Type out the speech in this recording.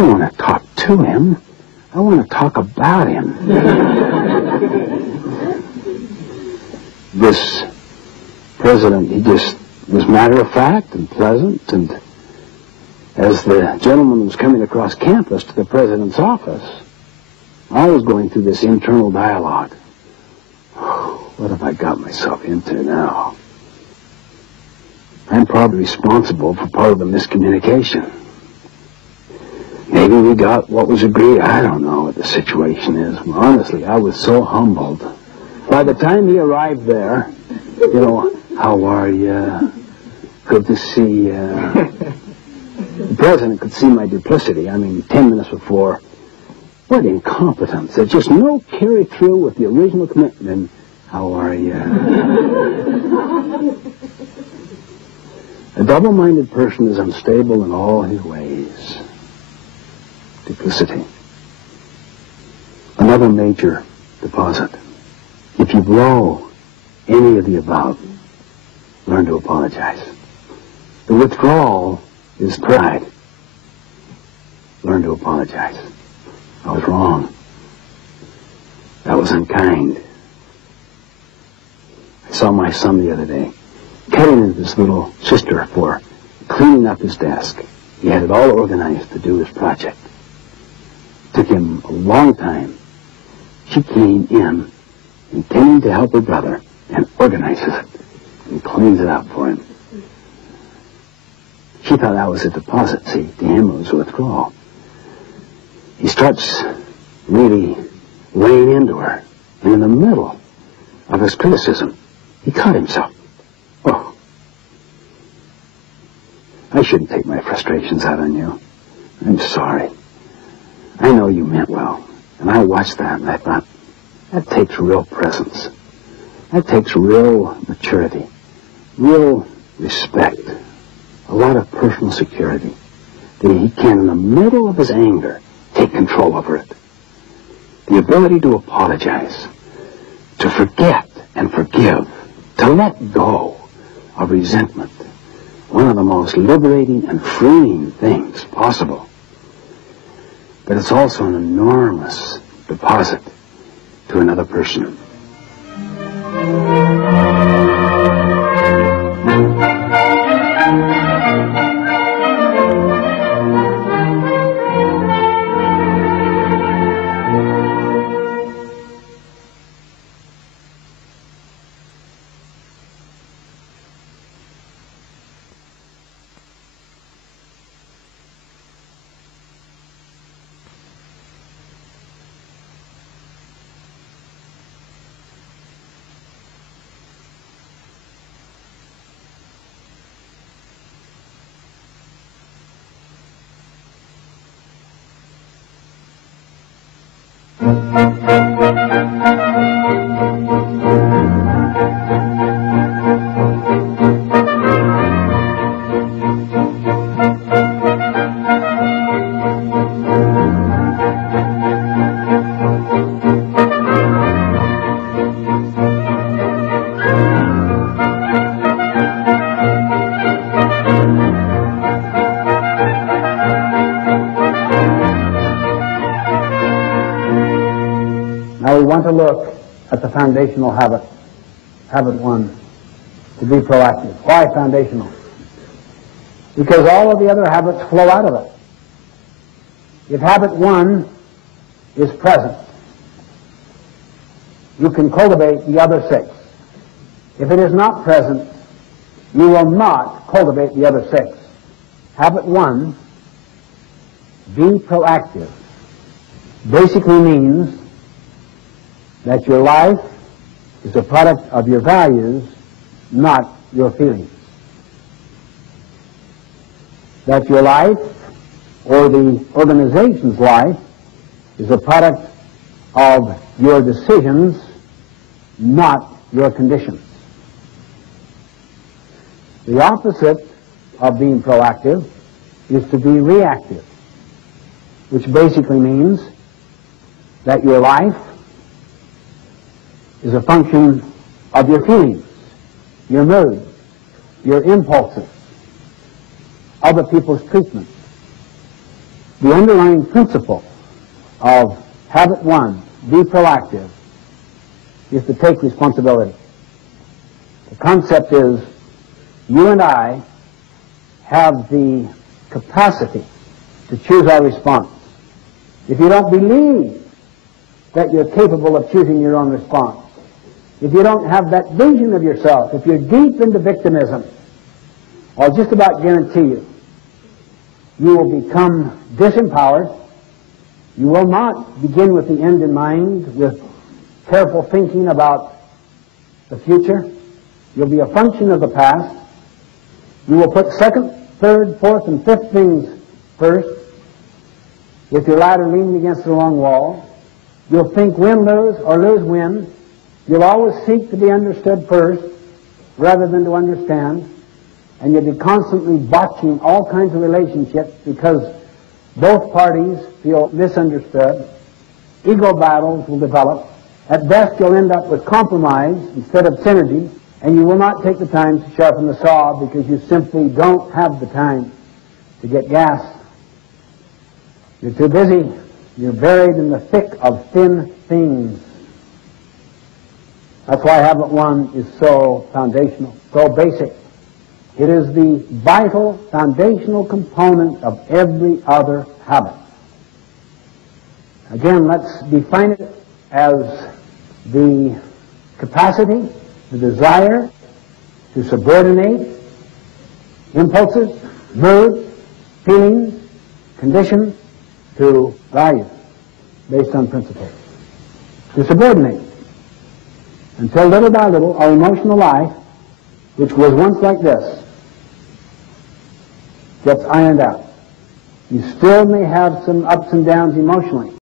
don't want to talk to him. I want to talk about him. This president, he just was matter-of-fact and pleasant, and as the gentleman was coming across campus to the president's office, I was going through this internal dialogue. What have I got myself into now? I'm probably responsible for part of the miscommunication. Maybe we got what was agreed. I don't know what the situation is. Honestly, I was so humbled. By the time he arrived there, you know, how are you? Good to see you. The president could see my duplicity. I mean, 10 minutes before, what incompetence. There's just no carry-through with the original commitment. How are you? A double-minded person is unstable in all his ways. Duplicity. Another major deposit. If you blow any of the above, learn to apologize. The withdrawal is pride. Learn to apologize. I was wrong. That was unkind. I saw my son the other day cutting into his little sister for cleaning up his desk. He had it all organized to do his project. It took him a long time. She came in intending to help her brother and organizes it and cleans it up for him. She thought that was a deposit. See, to him it was a withdrawal. He starts really laying into her, and in the middle of his criticism, he caught himself. Oh, I shouldn't take my frustrations out on you. I'm sorry. I know you meant well. And I watched that and I thought, that takes real presence. That takes real maturity, real respect, a lot of personal security, that he can, in the middle of his anger, take control over it. The ability to apologize, to forget and forgive, to let go of resentment. One of the most liberating and freeing things possible. But it's also an enormous deposit to another person. To look at the foundational habit, habit one, to be proactive. Why foundational? Because all of the other habits flow out of it. If habit one is present, you can cultivate the other six. If it is not present, you will not cultivate the other six. Habit one, be proactive, basically means that your life is a product of your values, not your feelings. That your life, or the organization's life, is a product of your decisions, not your conditions. The opposite of being proactive is to be reactive, which basically means that your life is a function of your feelings, your moods, your impulses, other people's treatment. The underlying principle of habit one, be proactive, is to take responsibility. The concept is you and I have the capacity to choose our response. If you don't believe that you're capable of choosing your own response, if you don't have that vision of yourself, if you're deep into victimism, I'll just about guarantee you, you will become disempowered. You will not begin with the end in mind, with careful thinking about the future. You'll be a function of the past. You will put second, third, fourth, and fifth things first, with your ladder leaning against the wrong wall. You'll think win-lose or lose-win. You'll always seek to be understood first rather than to understand. And you'll be constantly botching all kinds of relationships because both parties feel misunderstood. Ego battles will develop. At best, you'll end up with compromise instead of synergy, and you will not take the time to sharpen the saw because you simply don't have the time to get gas. You're too busy. You're buried in the thick of thin things. That's why habit one is so foundational, so basic. It is the vital, foundational component of every other habit. Again, let's define it as the capacity, the desire to subordinate impulses, moods, feelings, conditions to values based on principles. To subordinate. Until little by little, our emotional life, which was once like this, gets ironed out. You still may have some ups and downs emotionally,